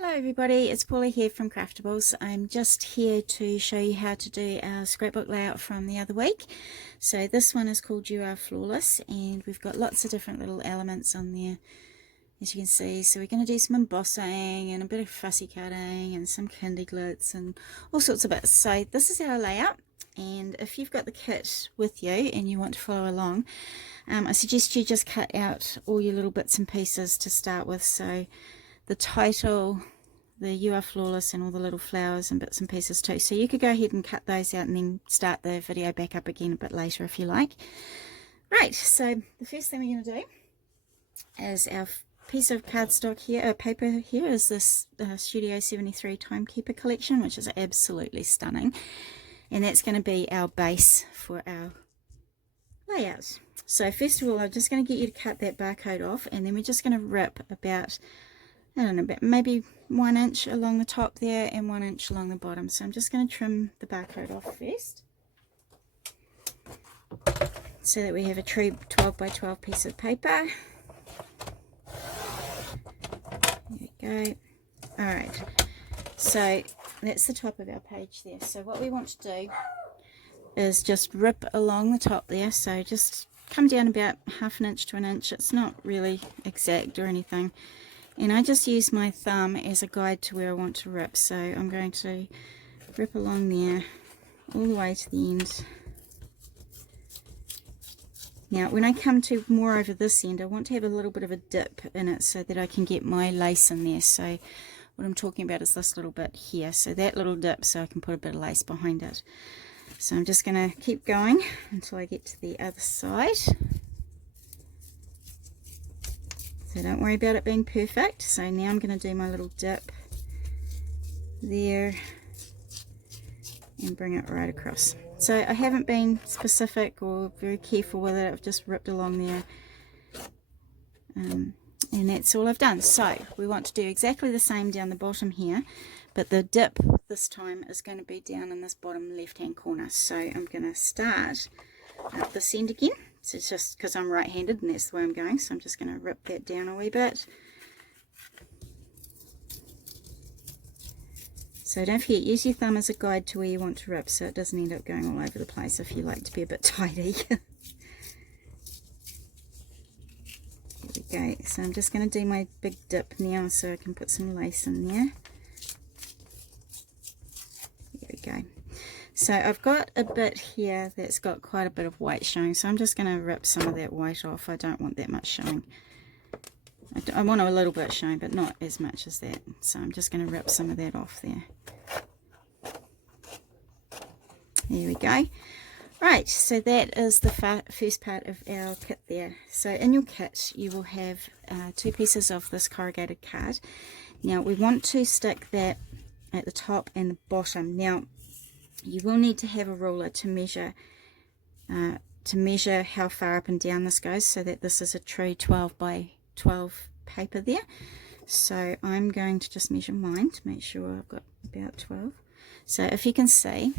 Hello everybody, it's Paula here from Craftables. I'm just here to show you how to do our scrapbook layout from the other week. So this one is called You Are Flawless, and we've got lots of different little elements on there, as you can see. So we're going to do some embossing and a bit of fussy cutting and some candy glitz and all sorts of bits. So this is our layout, and if you've got the kit with you and you want to follow along, I suggest you just cut out all your little bits and pieces to start with. So the title, the You Are Flawless, and all the little flowers and bits and pieces too. So you could go ahead and cut those out and then start the video back up again a bit later if you like. Right, so the first thing we're going to do is our piece of cardstock here, paper here, is this Studio 73 Timekeeper collection, which is absolutely stunning. And that's going to be our base for our layout. So first of all, I'm just going to get you to cut that barcode off, and then we're just going to rip about, I don't know, about maybe 1 inch along the top there and 1 inch along the bottom. So I'm just going to trim the barcode off first, so that we have a true 12 by 12 piece of paper. There we go. Alright, so that's the top of our page there. So what we want to do is just rip along the top there. So just come down about 1/2 inch to 1 inch. It's not really exact or anything. And I just use my thumb as a guide to where I want to rip. So I'm going to rip along there all the way to the end. Now when I come to more over this end, I want to have a little bit of a dip in it so that I can get my lace in there. So what I'm talking about is this little bit here. So that little dip, so I can put a bit of lace behind it. So I'm just going to keep going until I get to the other side. So don't worry about it being perfect. So now I'm going to do my little dip there and bring it right across. So I haven't been specific or very careful with it. I've just ripped along there. And that's all I've done. So we want to do exactly the same down the bottom here, but the dip this time is going to be down in this bottom left hand corner. So I'm going to start at this end again. So it's just because I'm right-handed and that's the way I'm going, so I'm just going to rip that down a wee bit. So don't forget, use your thumb as a guide to where you want to rip so it doesn't end up going all over the place if you like to be a bit tidy. There we go. So I'm just going to do my big dip now so I can put some lace in there. There we go. So I've got a bit here that's got quite a bit of white showing, so I'm just going to rip some of that white off. I don't want that much showing. I want a little bit showing, but not as much as that. So I'm just going to rip some of that off there. There we go. Right, so that is the first part of our kit there. So in your kit you will have 2 pieces of this corrugated card. Now we want to stick that at the top and the bottom. Now you will need to have a ruler to measure how far up and down this goes, so that this is a true 12 by 12 paper there. So I'm going to just measure mine to make sure I've got about 12. So if you can see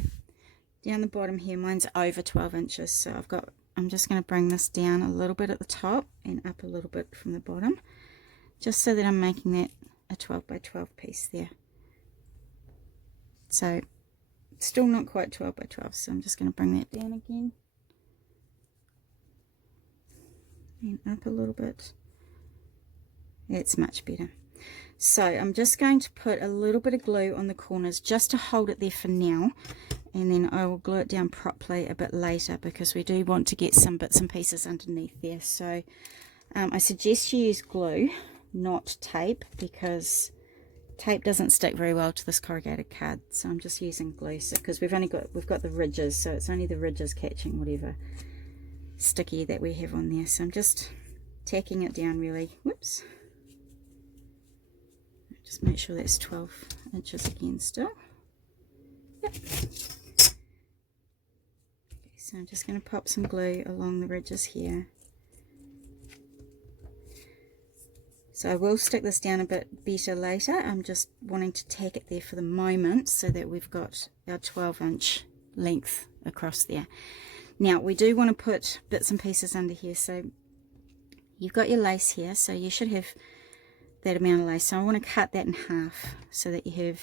down the bottom here, mine's over 12 inches. So I'm just going to bring this down a little bit at the top and up a little bit from the bottom, just so that I'm making that a 12 by 12 piece there. So still not quite 12 by 12, so I'm just going to bring that down again and up a little bit. That's much better. So I'm just going to put a little bit of glue on the corners just to hold it there for now, and then I will glue it down properly a bit later because we do want to get some bits and pieces underneath there. So I suggest you use glue, not tape, because tape doesn't stick very well to this corrugated card. So I'm just using glue, so because we've got the ridges, so it's only the ridges catching whatever sticky that we have on there. So I'm just tacking it down really. Whoops. Just make sure that's 12 inches again still. Yep. Okay, so I'm just going to pop some glue along the ridges here. So I will stick this down a bit better later. I'm just wanting to tack it there for the moment so that we've got our 12-inch length across there. Now we do want to put bits and pieces under here. So you've got your lace here, so you should have that amount of lace. So I want to cut that in half so that you have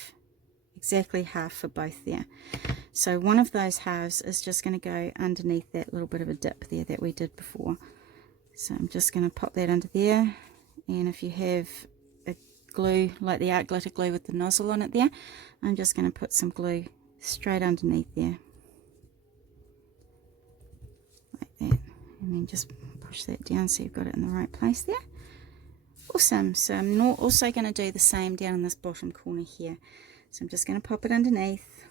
exactly half for both there. So one of those halves is just going to go underneath that little bit of a dip there that we did before. So I'm just going to pop that under there, and if you have a glue like the art glitter glue with the nozzle on it there, I'm just going to put some glue straight underneath there like that, and then just push that down so you've got it in the right place there. Awesome. So I'm also going to do the same down in this bottom corner here. So I'm just going to pop it underneath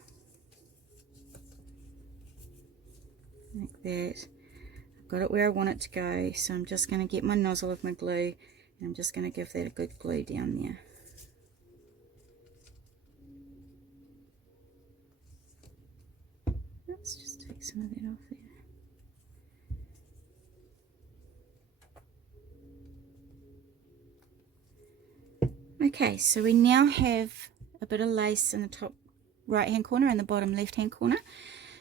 like that. I've got it where I want it to go, so I'm just going to get my nozzle of my glue and I'm just going to give that a good glue down there. Let's just take some of that off there. Okay, so we now have a bit of lace in the top right hand corner and the bottom left hand corner.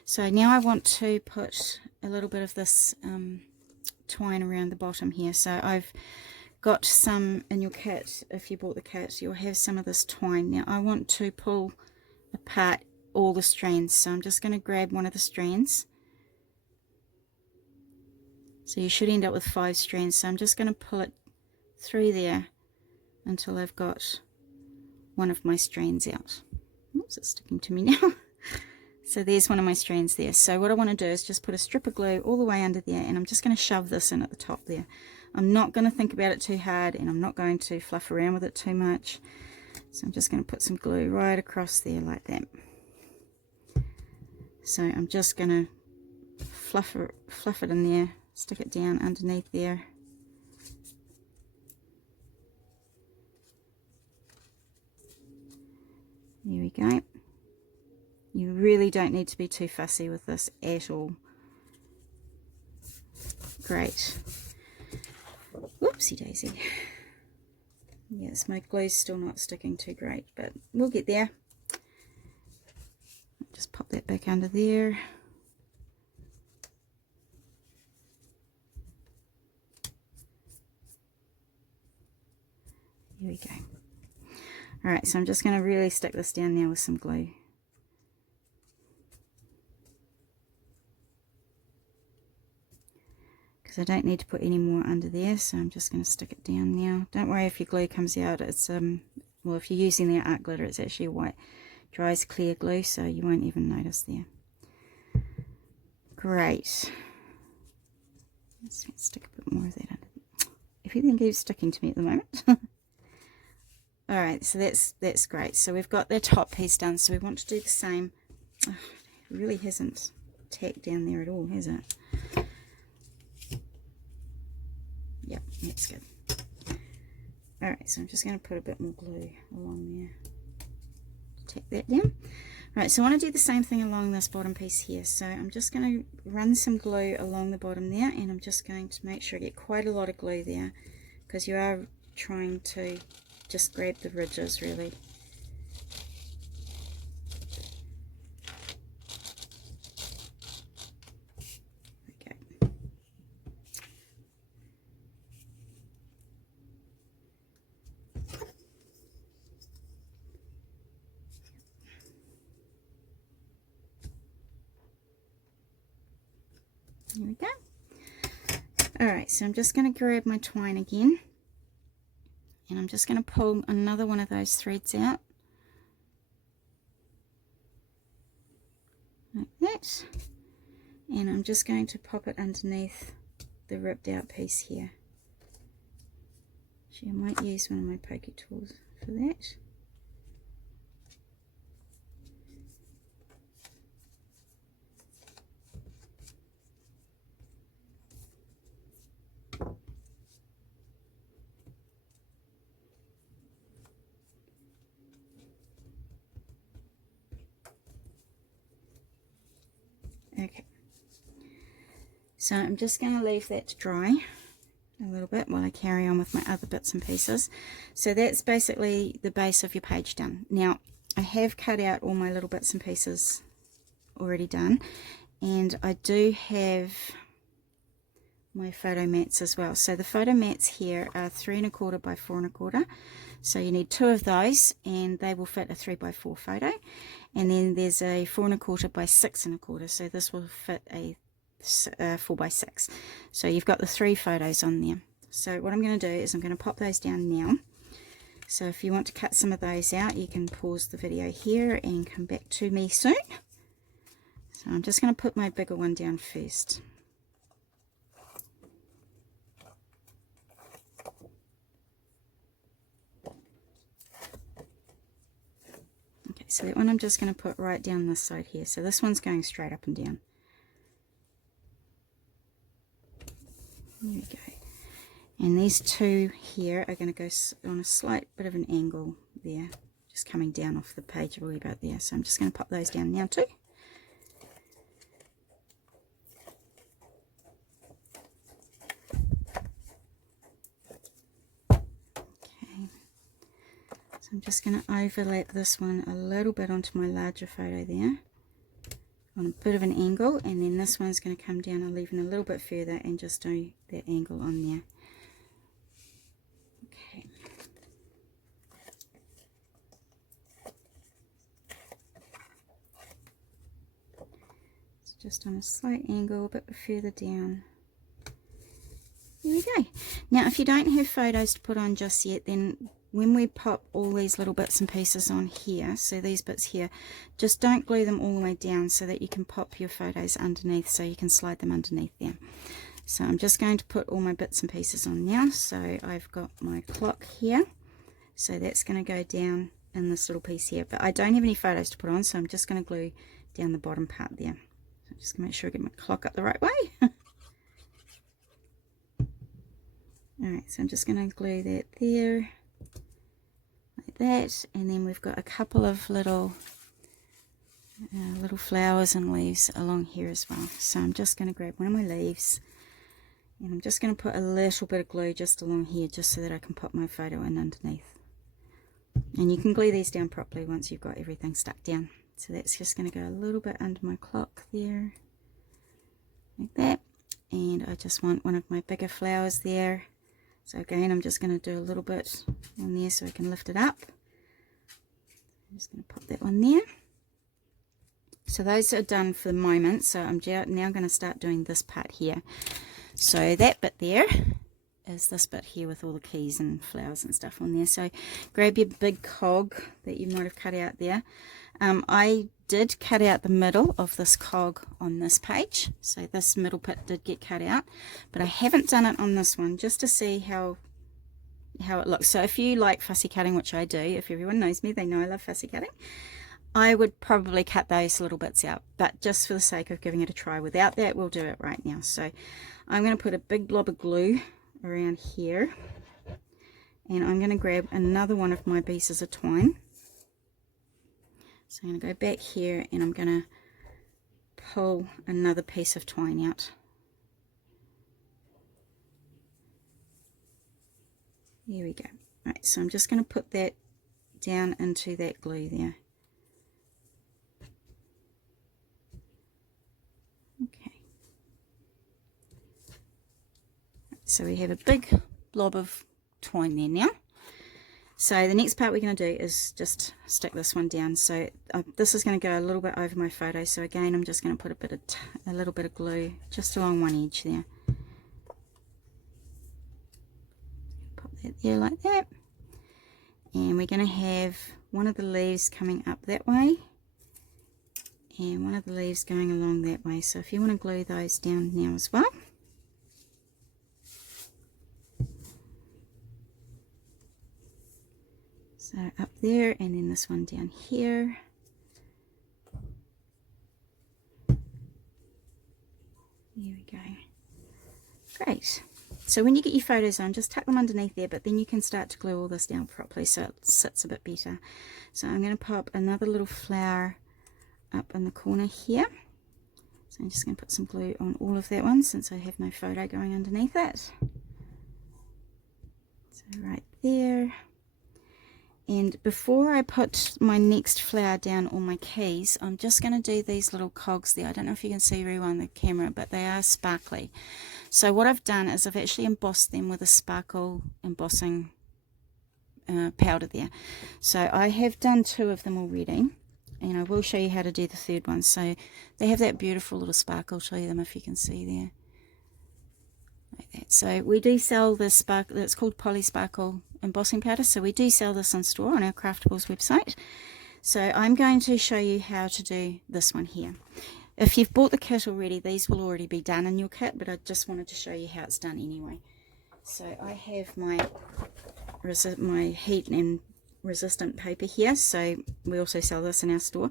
So now I want to put a little bit of this twine around the bottom here. So I've got some in your kit. If you bought the kit, you'll have some of this twine. Now I want to pull apart all the strands, so I'm just going to grab one of the strands. So you should end up with 5 strands, so I'm just going to pull it through there until I've got one of my strands out. Oops, it's sticking to me now. So there's one of my strands there. So what I want to do is just put a strip of glue all the way under there, and I'm just going to shove this in at the top there. I'm not going to think about it too hard, and I'm not going to fluff around with it too much. So I'm just going to put some glue right across there like that. So I'm just going to fluff it in there, stick it down underneath there. There we go. You really don't need to be too fussy with this at all. Great. Whoopsie daisy. Yes, my glue's still not sticking too great, but we'll get there. Just pop that back under there. Here we go. Alright, so I'm just going to really stick this down now with some glue. Because I don't need to put any more under there, so I'm just going to stick it down now. Don't worry if your glue comes out. It's well, if you're using the art glitter, it's actually white, dry as clear glue, so you won't even notice there. Great. Let's stick a bit more of that under there. Everything keeps sticking to me at the moment. Alright, so that's great. So we've got the top piece done, so we want to do the same. Oh, it really hasn't tacked down there at all, has it? Yep, that's good. Alright, so I'm just going to put a bit more glue along there to tack that down. Alright, so I want to do the same thing along this bottom piece here. So I'm just going to run some glue along the bottom there, and I'm just going to make sure I get quite a lot of glue there, because you are trying to just grab the ridges really. Okay. There we go. Alright, so I'm just going to grab my twine again. And I'm just going to pull another one of those threads out, like that, and I'm just going to pop it underneath the ripped out piece here. Actually, I might use one of my pokey tools for that. Okay, so I'm just going to leave that to dry a little bit while I carry on with my other bits and pieces. So that's basically the base of your page done. Now I have cut out all my little bits and pieces already done, and I do have my photo mats as well. So the photo mats here are 3 1/4 by 4 1/4. So you need 2 of those, and they will fit a 3 by 4 photo. And then there's a 4 1/4 by 6 1/4. So this will fit a 4 by 6. So you've got the 3 photos on there. So what I'm going to do is I'm going to pop those down now. So if you want to cut some of those out, you can pause the video here and come back to me soon. So I'm just going to put my bigger one down first. Okay, so that one I'm just going to put right down this side here. So this one's going straight up and down. There we go. And these 2 here are going to go on a slight bit of an angle there, just coming down off the page a little bit there. So I'm just going to pop those down now too. Okay, so I'm just going to overlap this one a little bit onto my larger photo there, on a bit of an angle, and then this one's going to come down even a little bit further and just do that angle on there. Okay. It's just on a slight angle, a bit further down. There we go. Now if you don't have photos to put on just yet, then when we pop all these little bits and pieces on here, so these bits here, just don't glue them all the way down so that you can pop your photos underneath, so you can slide them underneath there. So I'm just going to put all my bits and pieces on now. So I've got my clock here, so that's going to go down in this little piece here, but I don't have any photos to put on, so I'm just going to glue down the bottom part there. So I'm just going to make sure I get my clock up the right way. Alright, so I'm just going to glue that there, like that, and then we've got a couple of little flowers and leaves along here as well. So I'm just going to grab one of my leaves, and I'm just going to put a little bit of glue just along here, just so that I can pop my photo in underneath. And you can glue these down properly once you've got everything stuck down. So that's just going to go a little bit under my clock there, like that. And I just want one of my bigger flowers there. So again, I'm just going to do a little bit on there so I can lift it up. I'm just going to pop that one there. So those are done for the moment. So I'm now going to start doing this part here. So that bit there is this bit here with all the keys and flowers and stuff on there. So grab your big cog that you might have cut out there. I did cut out the middle of this cog on this page, so this middle bit did get cut out, but I haven't done it on this one, just to see how it looks. So if you like fussy cutting, which I do, if everyone knows me, they know I love fussy cutting, I would probably cut those little bits out, but just for the sake of giving it a try without that, we'll do it right now. So I'm going to put a big blob of glue around here, and I'm going to grab another one of my pieces of twine. So I'm going to go back here, and I'm going to pull another piece of twine out. There we go. Right, so I'm just going to put that down into that glue there. Okay. So we have a big blob of twine there now. So the next part we're going to do is just stick this one down. So this is going to go a little bit over my photo. So again, I'm just going to put a little bit of glue just along one edge there. Pop that there like that. And we're going to have one of the leaves coming up that way, and one of the leaves going along that way. So if you want to glue those down now as well. So up there, and then this one down here. There we go. Great. So when you get your photos on, just tuck them underneath there, but then you can start to glue all this down properly so it sits a bit better. So I'm going to pop another little flower up in the corner here. So I'm just going to put some glue on all of that one since I have no photo going underneath it. So right there. And before I put my next flower down or my keys, I'm just going to do these little cogs there. I don't know if you can see very well on the camera, but they are sparkly. So what I've done is I've actually embossed them with a sparkle embossing powder there. So I have done 2 of them already, and I will show you how to do the 3rd one. So they have that beautiful little sparkle to them, if you can see there. Like that. So we do sell this sparkle, it's called Poly Sparkle embossing powder, so we do sell this in store on our Craftables website. So I'm going to show you how to do this one here. If you've bought the kit already, these will already be done in your kit, but I just wanted to show you how it's done anyway. So I have my heat and resistant paper here, so we also sell this in our store.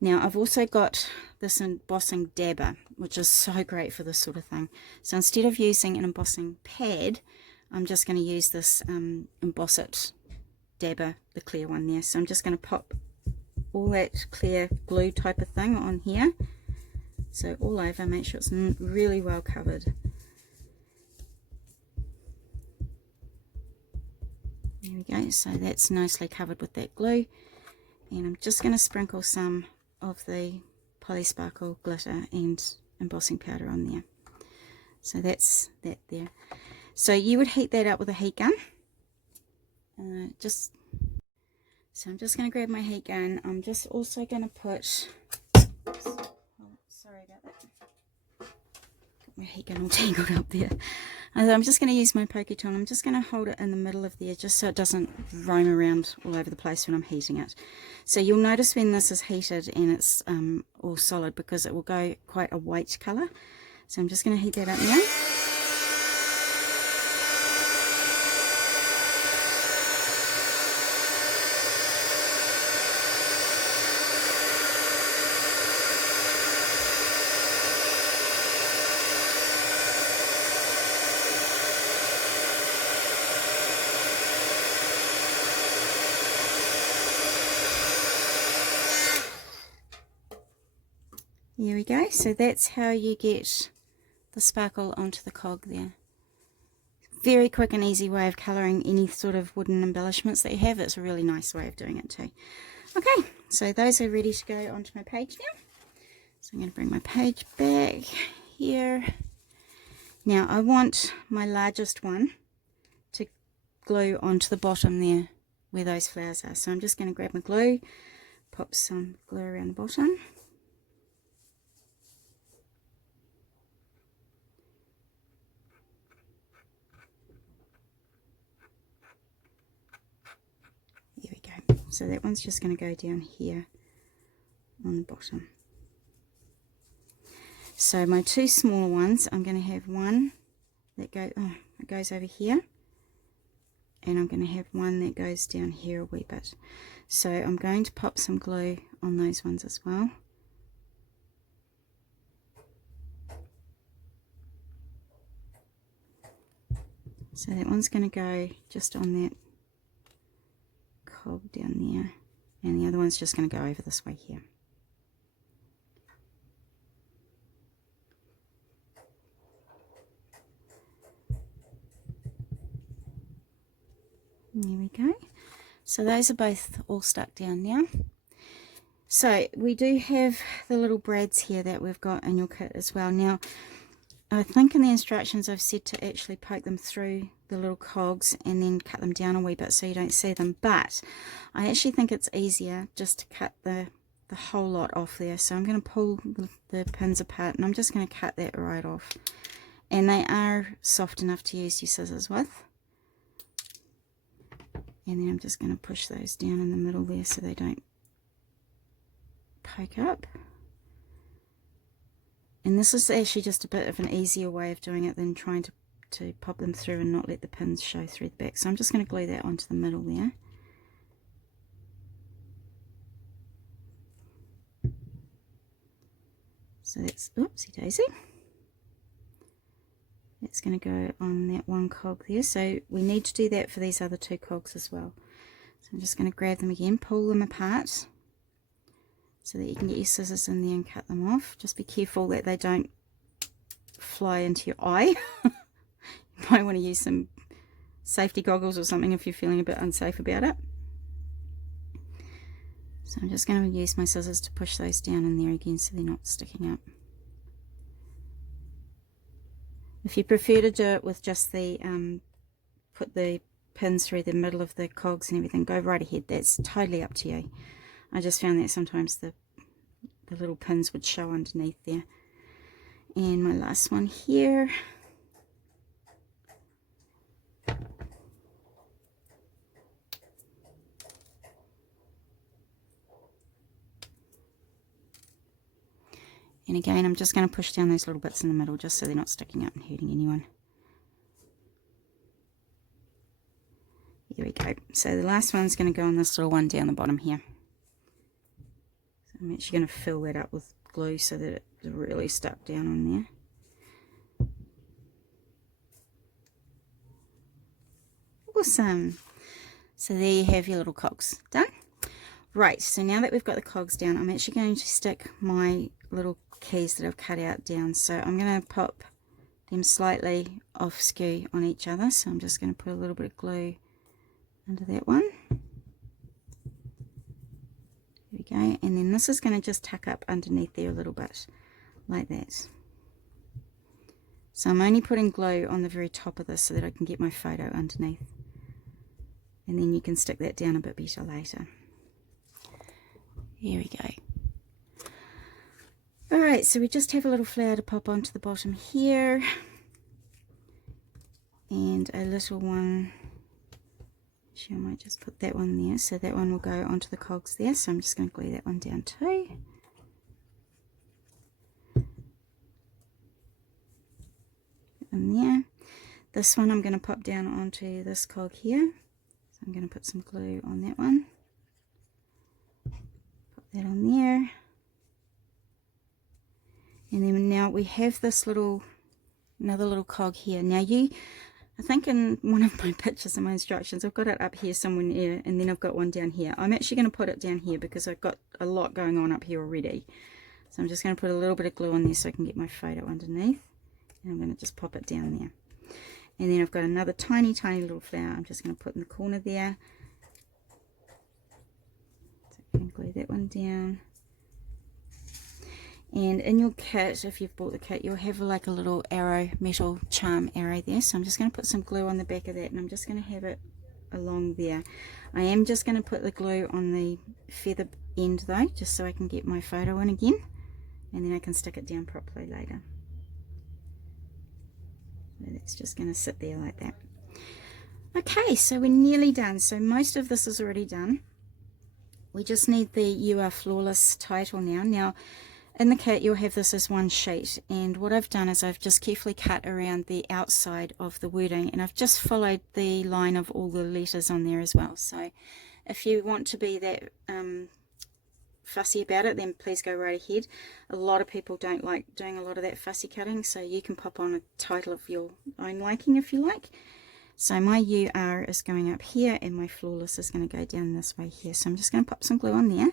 Now I've also got this embossing dabber, which is so great for this sort of thing. So instead of using an embossing pad, I'm just going to use this Emboss It dabber, the clear one there. So I'm just going to pop all that clear glue type of thing on here. So all over, make sure it's really well covered. There we go, so that's nicely covered with that glue. And I'm just going to sprinkle some of the Poly Sparkle glitter and embossing powder on there. So that's that there. So you would heat that up with a heat gun. So I'm just going to grab my heat gun. I'm just also going to put, oops, oh, sorry about that. Got my heat gun all tangled up there. And I'm just going to use my pokey tool. I'm just going to hold it in the middle of there just so it doesn't roam around all over the place when I'm heating it. So you'll notice when this is heated and it's all solid, because it will go quite a white colour. So I'm just going to heat that up now. There we go. So that's how you get the sparkle onto the cog there. Very quick and easy way of colouring any sort of wooden embellishments that you have. It's a really nice way of doing it too. Okay, so those are ready to go onto my page now. So I'm going to bring my page back here. Now I want my largest one to glue onto the bottom there where those flowers are. So I'm just going to grab my glue, pop some glue around the bottom. There we go. So that one's just going to go down here on the bottom. So my 2 smaller ones, I'm going to have one that goes over here, and I'm going to have one that goes down here a wee bit. So I'm going to pop some glue on those ones as well. So that one's going to go just on that cog down there, and the other one's just going to go over this way here. There we go. So those are both all stuck down now. So we do have the little brads here that we've got in your kit as well. Now I think in the instructions I've said to actually poke them through the little cogs and then cut them down a wee bit so you don't see them, but I actually think it's easier just to cut the whole lot off there. So I'm going to pull the pins apart, and I'm just going to cut that right off, and they are soft enough to use your scissors with. And then I'm just going to push those down in the middle there so they don't poke up. And this is actually just a bit of an easier way of doing it than trying to pop them through and not let the pins show through the back. So I'm just going to glue that onto the middle there. So that's, oopsie daisy. It's going to go on that one cog there. So we need to do that for these other 2 cogs as well. So I'm just going to grab them again, pull them apart so that you can get your scissors in there and cut them off. Just be careful that they don't fly into your eye. You might want to use some safety goggles or something if you're feeling a bit unsafe about it. So I'm just going to use my scissors to push those down in there again so they're not sticking up. If you prefer to do it with just the put the pins through the middle of the cogs and everything, go right ahead. That's totally up to you. I just found that sometimes the little pins would show underneath there. And my last one here. And again, I'm just going to push down those little bits in the middle just so they're not sticking up and hurting anyone. Here we go. So the last one's going to go on this little one down the bottom here. So I'm actually going to fill that up with glue so that it's really stuck down on there. Awesome. So there you have your little cogs done. Right, so now that we've got the cogs down, I'm actually going to stick my little keys that I've cut out down. So I'm going to pop them slightly off skew on each other. So I'm just going to put a little bit of glue under that one. There we go. And then this is going to just tuck up underneath there a little bit, like that. So I'm only putting glue on the very top of this so that I can get my photo underneath. And then you can stick that down a bit better later. Here we go. Alright, so we just have a little flower to pop onto the bottom here. And a little one. Actually, I might just put that one there. So that one will go onto the cogs there. So I'm just going to glue that one down too. And there. This one I'm going to pop down onto this cog here. So I'm going to put some glue on that one. Put that on there. And then now we have this another little cog here. Now I think in one of my pictures and my instructions, I've got it up here somewhere, and then I've got one down here. I'm actually going to put it down here because I've got a lot going on up here already. So I'm just going to put a little bit of glue on there so I can get my photo underneath. And I'm going to just pop it down there. And then I've got another tiny little flower I'm just going to put in the corner there. So I can glue that one down. And in your kit, if you've bought the kit, you'll have like a little arrow, metal charm arrow there. So I'm just going to put some glue on the back of that, and I'm just going to have it along there. I am just going to put the glue on the feather end though, just so I can get my photo in again. And then I can stick it down properly later. So that's just going to sit there like that. Okay, so we're nearly done. So most of this is already done. We just need the You Are Flawless title now. Now, in the kit you'll have this as one sheet, and what I've done is I've just carefully cut around the outside of the wording, and I've just followed the line of all the letters on there as well. So if you want to be that fussy about it, then please go right ahead. A lot of people don't like doing a lot of that fussy cutting, so you can pop on a title of your own liking if you like. So my UR is going up here, and my Flawless is going to go down this way here. So I'm just going to pop some glue on there.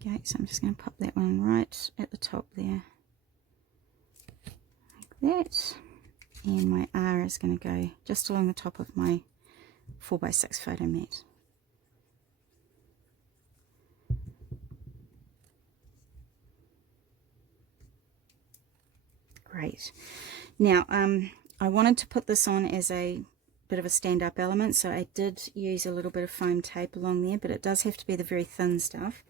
Okay, so I'm just going to pop that one right at the top there, like that. And my R is going to go just along the top of my 4x6 photo mat. Great. Now, I wanted to put this on as a bit of a stand-up element, so I did use a little bit of foam tape along there, but it does have to be the very thin stuff,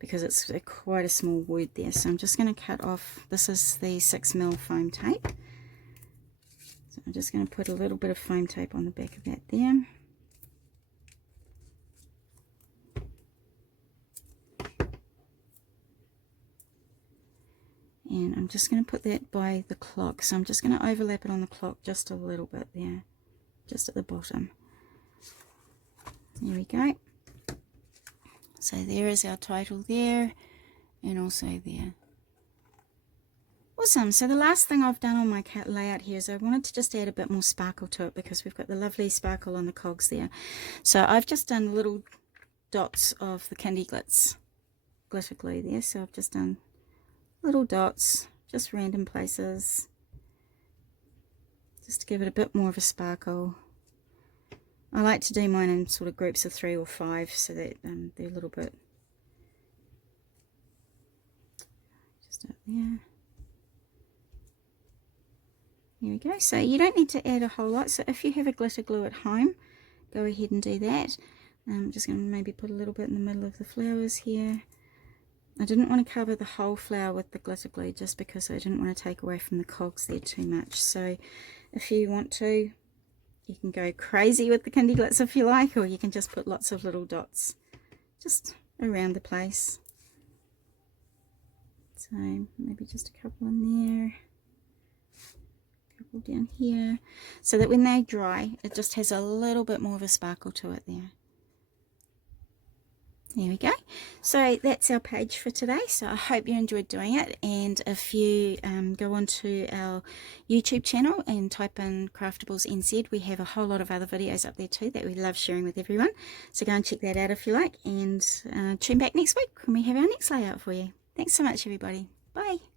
because it's quite a small word there. So I'm just going to cut off, this is the 6mm foam tape. So I'm just going to put a little bit of foam tape on the back of that there. And I'm just going to put that by the clock. So I'm just going to overlap it on the clock just a little bit there, just at the bottom. There we go. So there is our title there, and also there. Awesome. So the last thing I've done on my layout here is I wanted to just add a bit more sparkle to it, because we've got the lovely sparkle on the cogs there. So I've just done little dots of the Candy Glitz glitter glue there. So I've just done little dots, just random places, just to give it a bit more of a sparkle. I like to do mine in sort of groups of 3 or 5 so that they're a little bit just up there. There we go. So you don't need to add a whole lot. So if you have a glitter glue at home, go ahead and do that. I'm just going to maybe put a little bit in the middle of the flowers here. I didn't want to cover the whole flower with the glitter glue just because I didn't want to take away from the cogs there too much. So if you want to, you can go crazy with the Kindy Glitz if you like, or you can just put lots of little dots just around the place. So maybe just a couple in there, a couple down here, so that when they dry, it just has a little bit more of a sparkle to it there. There we go. So that's our page for today. So I hope you enjoyed doing it. And if you go onto our YouTube channel and type in Craftables NZ, we have a whole lot of other videos up there too that we love sharing with everyone. So go and check that out if you like. And tune back next week when we have our next layout for you. Thanks so much, everybody. Bye.